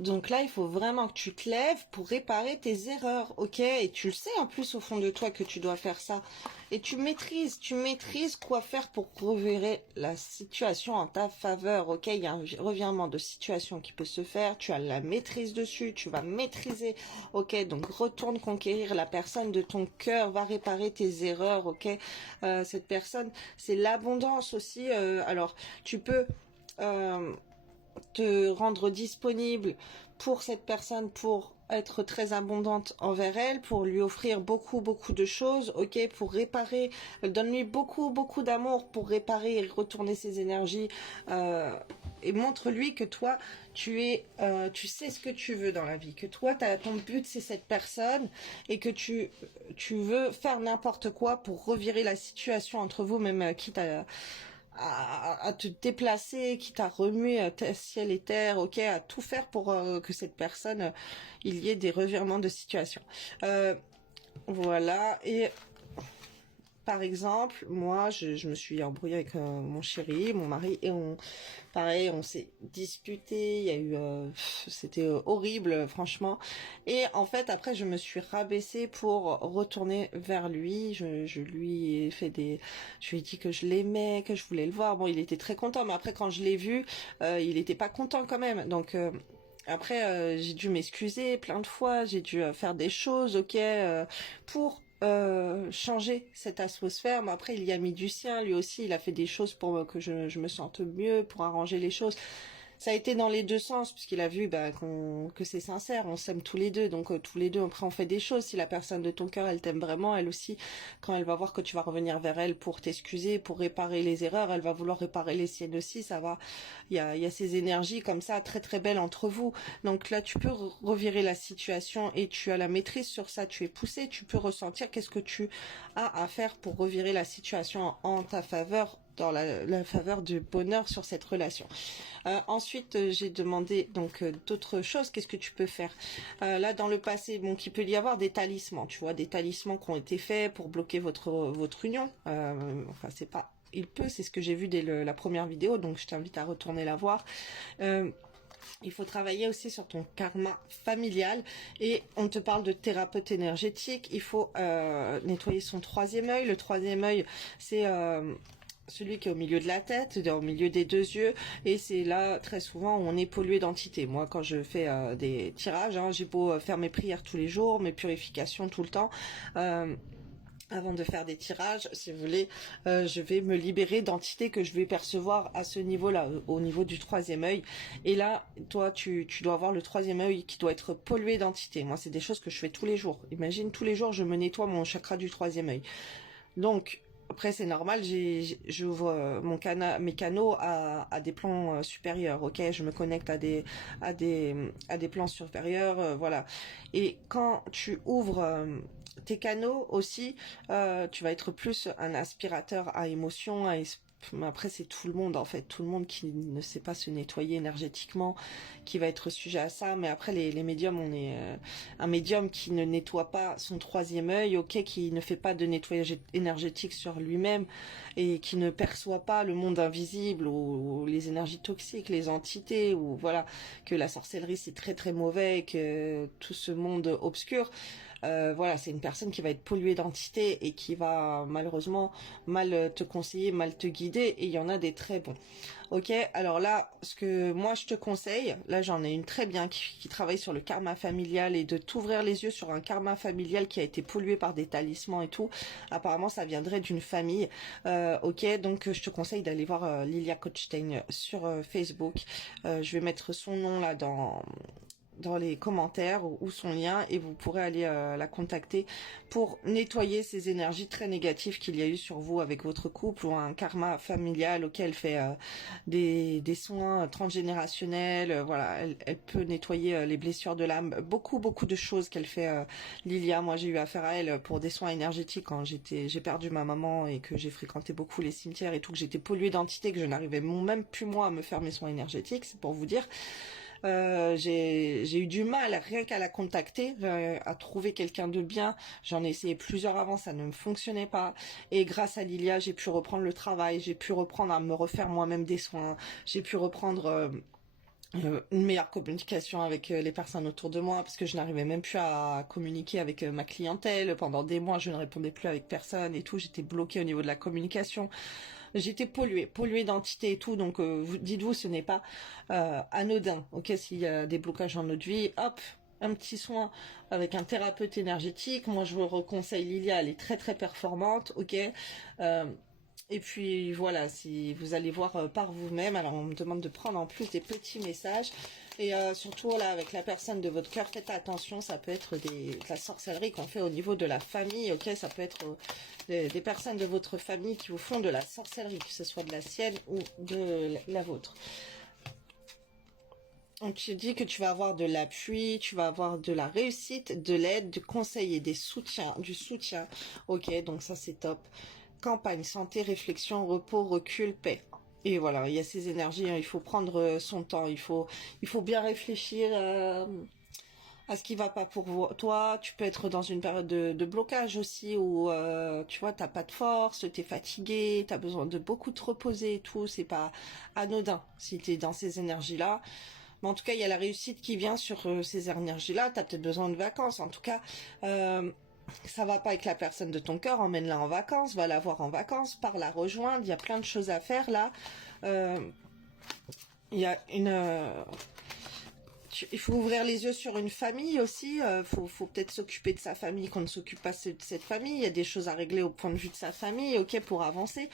Donc là, il faut vraiment que tu te lèves pour réparer tes erreurs, ok? Et tu le sais en plus au fond de toi que tu dois faire ça. Et tu maîtrises quoi faire pour revirer la situation en ta faveur, ok? Il y a un revirement de situation qui peut se faire, tu as la maîtrise dessus, tu vas maîtriser, ok? Donc retourne conquérir la personne de ton cœur, va réparer tes erreurs, ok? Cette personne, c'est l'abondance aussi. Alors, tu peux... Euh, te rendre disponible pour cette personne, pour être très abondante envers elle, pour lui offrir beaucoup de choses, ok, pour réparer, donne-lui beaucoup d'amour pour réparer et retourner ses énergies, et montre-lui que toi tu sais ce que tu veux dans la vie, que toi ton but c'est cette personne et que tu veux faire n'importe quoi pour revirer la situation entre vous, même quitte à te déplacer, quitte à remuer ciel et terre, ok, à tout faire pour que cette personne, il y ait des revirements de situation. Euh, voilà, et par exemple, moi, je me suis embrouillée avec mon chéri, mon mari, et pareil, on s'est disputé. Il y a eu, c'était horrible, franchement. Et en fait, après, je me suis rabaissée pour retourner vers lui. Je lui ai fait je lui ai dit que je l'aimais, que je voulais le voir. Bon, il était très content, mais après, quand je l'ai vu, il était pas content quand même. Donc après, j'ai dû m'excuser plein de fois, j'ai dû faire des choses, ok, pour changer cette atmosphère. Mais après, il y a mis du sien, lui aussi, il a fait des choses pour que je me sente mieux, pour arranger les choses. Ça a été dans les deux sens, puisqu'il a vu bah, que c'est sincère, on s'aime tous les deux, donc tous les deux, après on fait des choses. Si la personne de ton cœur, elle t'aime vraiment, elle aussi, quand elle va voir que tu vas revenir vers elle pour t'excuser, pour réparer les erreurs, elle va vouloir réparer les siennes aussi, ça va. Il y a ces énergies comme ça, très belles entre vous. Donc là, tu peux revirer la situation et tu as la maîtrise sur ça, tu es poussé, tu peux ressentir qu'est-ce que tu as à faire pour revirer la situation en ta faveur, dans la faveur du bonheur sur cette relation. Ensuite, j'ai demandé donc d'autres choses. Qu'est-ce que tu peux faire là dans le passé? Bon, qu'il peut y avoir des talismans, tu vois, des talismans qui ont été faits pour bloquer votre union. Enfin, c'est pas, il peut, c'est ce que j'ai vu dès la première vidéo, donc je t'invite à retourner la voir. Il faut travailler aussi sur ton karma familial et on te parle de thérapeute énergétique. Il faut nettoyer son troisième œil. Le troisième œil, c'est celui qui est au milieu de la tête, au milieu des deux yeux, et c'est là très souvent où on est pollué d'entités. Moi, quand je fais des tirages, hein, j'ai beau faire mes prières tous les jours, mes purifications tout le temps. Avant de faire des tirages, si vous voulez, je vais me libérer d'entités que je vais percevoir à ce niveau-là, au niveau du troisième œil. Et là, toi, tu dois avoir le troisième œil qui doit être pollué d'entités. Moi, c'est des choses que je fais tous les jours. Imagine, tous les jours, je me nettoie mon chakra du troisième œil. Donc, après, c'est normal, j'ouvre mes canaux à des plans supérieurs, ok? Je me connecte à des plans supérieurs, voilà. Et quand tu ouvres tes canaux aussi, tu vas être plus un aspirateur à émotions, mais après, c'est tout le monde, en fait, tout le monde qui ne sait pas se nettoyer énergétiquement, qui va être sujet à ça. Mais après, les médiums, on est un médium qui ne nettoie pas son troisième œil, ok, qui ne fait pas de nettoyage énergétique sur lui-même et qui ne perçoit pas le monde invisible ou les énergies toxiques, les entités, ou voilà, que la sorcellerie c'est très mauvais, et que tout ce monde obscur. Voilà, c'est une personne qui va être polluée d'entités et qui va malheureusement mal te conseiller, mal te guider, et il y en a des très bons. Ok, alors là, ce que moi je te conseille, là j'en ai une très bien qui travaille sur le karma familial et de t'ouvrir les yeux sur un karma familial qui a été pollué par des talismans et tout. Apparemment, ça viendrait d'une famille. Ok, donc je te conseille d'aller voir Lilia Kochstein sur Facebook. Je vais mettre son nom là dans les commentaires ou son lien, et vous pourrez aller la contacter pour nettoyer ces énergies très négatives qu'il y a eu sur vous avec votre couple, ou un karma familial auquel elle fait des soins transgénérationnels. Voilà, elle peut nettoyer les blessures de l'âme, beaucoup de choses qu'elle fait. Lilia, moi j'ai eu affaire à elle pour des soins énergétiques quand j'ai perdu ma maman et que j'ai fréquenté beaucoup les cimetières et tout, que j'étais polluée d'entités, que je n'arrivais même plus moi à me faire mes soins énergétiques, c'est pour vous dire. J'ai eu du mal rien qu'à la contacter, à trouver quelqu'un de bien. J'en ai essayé plusieurs avant, ça ne me fonctionnait pas. Et grâce à Lilia, j'ai pu reprendre le travail, j'ai pu reprendre à me refaire moi-même des soins, j'ai pu reprendre une meilleure communication avec les personnes autour de moi, parce que je n'arrivais même plus à communiquer avec ma clientèle. Pendant des mois, je ne répondais plus avec personne et tout. J'étais bloquée au niveau de la communication. J'étais polluée d'entités et tout. Donc, dites-vous, ce n'est pas anodin. Ok, s'il y a des blocages dans notre vie, hop, un petit soin avec un thérapeute énergétique. Moi, je vous reconseille Lilia, elle est très très performante. Ok. Euh, et puis voilà, si vous allez voir par vous-même, alors on me demande de prendre en plus des petits messages. Et surtout là, avec la personne de votre cœur, faites attention, ça peut être de la sorcellerie qu'on fait au niveau de la famille, ok? Ça peut être des personnes de votre famille qui vous font de la sorcellerie, que ce soit de la sienne ou de la vôtre. Donc tu dis que tu vas avoir de l'appui, tu vas avoir de la réussite, de l'aide, du conseil et des soutiens, du soutien. Ok, donc ça c'est top. Campagne, santé, réflexion, repos, recul, paix. Et voilà, il y a ces énergies, hein, il faut prendre son temps, il faut bien réfléchir à ce qui va pas pour toi. Tu peux être dans une période de blocage aussi où tu vois, t'as pas de force, t'es fatigué, t'as besoin de beaucoup te reposer et tout. C'est pas anodin si t'es dans ces énergies-là. Mais en tout cas, il y a la réussite qui vient sur ces énergies-là. T'as peut-être besoin de vacances. En tout cas, ça va pas avec la personne de ton cœur, emmène-la en vacances, va la voir en vacances, pars la rejoindre, il y a plein de choses à faire là. Euh, il y a il faut ouvrir les yeux sur une famille aussi, faut peut-être s'occuper de sa famille qu'on ne s'occupe pas de cette famille, il y a des choses à régler au point de vue de sa famille, ok, pour avancer.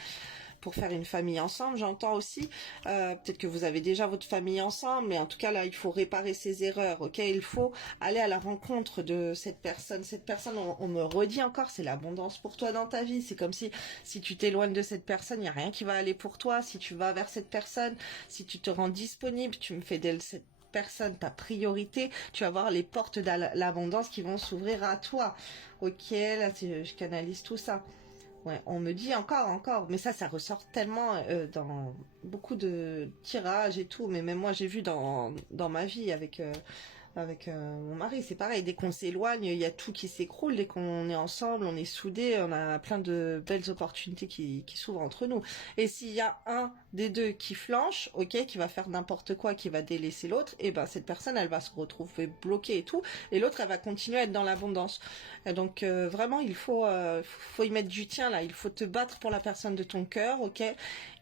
Pour faire une famille ensemble, j'entends aussi. Peut-être que vous avez déjà votre famille ensemble, mais en tout cas là, il faut réparer ses erreurs, ok? Il faut aller à la rencontre de cette personne. Cette personne, on me redit encore, c'est l'abondance pour toi dans ta vie. C'est comme si tu t'éloignes de cette personne, il n'y a rien qui va aller pour toi. Si tu vas vers cette personne, si tu te rends disponible, tu me fais d'elle cette personne ta priorité, tu vas voir les portes de l'abondance qui vont s'ouvrir à toi. Ok, là, je canalise tout ça. Ouais, on me dit encore, mais ça ressort tellement dans beaucoup de tirages et tout, mais même moi j'ai vu dans ma vie avec mon mari, c'est pareil, dès qu'on s'éloigne, il y a tout qui s'écroule, dès qu'on est ensemble, on est soudés, on a plein de belles opportunités qui s'ouvrent entre nous. Et s'il y a un des deux qui flanche, ok, qui va faire n'importe quoi, qui va délaisser l'autre, et ben cette personne, elle va se retrouver bloquée et tout, et l'autre, elle va continuer à être dans l'abondance. Et donc vraiment, il faut y mettre du tien là, il faut te battre pour la personne de ton cœur, ok,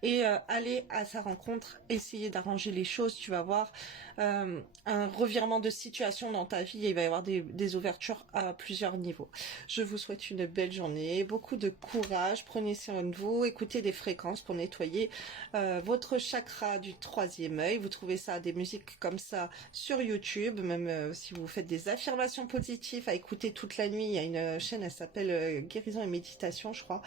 et aller à sa rencontre, essayer d'arranger les choses, tu vas voir un revirement de situation dans ta vie et il va y avoir des ouvertures à plusieurs niveaux. Je vous souhaite une belle journée, beaucoup de courage, prenez soin de vous, écoutez des fréquences pour nettoyer votre chakra du troisième œil. Vous trouvez ça, des musiques comme ça sur YouTube, même si vous faites des affirmations positives à écouter toute la nuit. Il y a une chaîne, elle s'appelle Guérison et Méditation, je crois.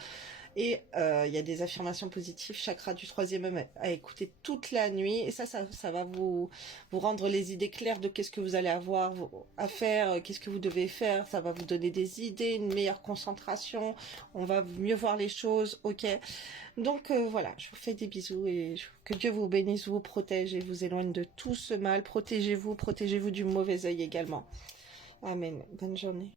Et il y a des affirmations positives, chakra du troisième œil à écouter toute la nuit. Et ça va vous rendre les idées claires de qu'est-ce que vous allez avoir à faire, qu'est-ce que vous devez faire. Ça va vous donner des idées, une meilleure concentration. On va mieux voir les choses, ok. Donc voilà, je vous fais des bisous et que Dieu vous bénisse, vous protège et vous éloigne de tout ce mal. Protégez-vous du mauvais œil également. Amen. Bonne journée.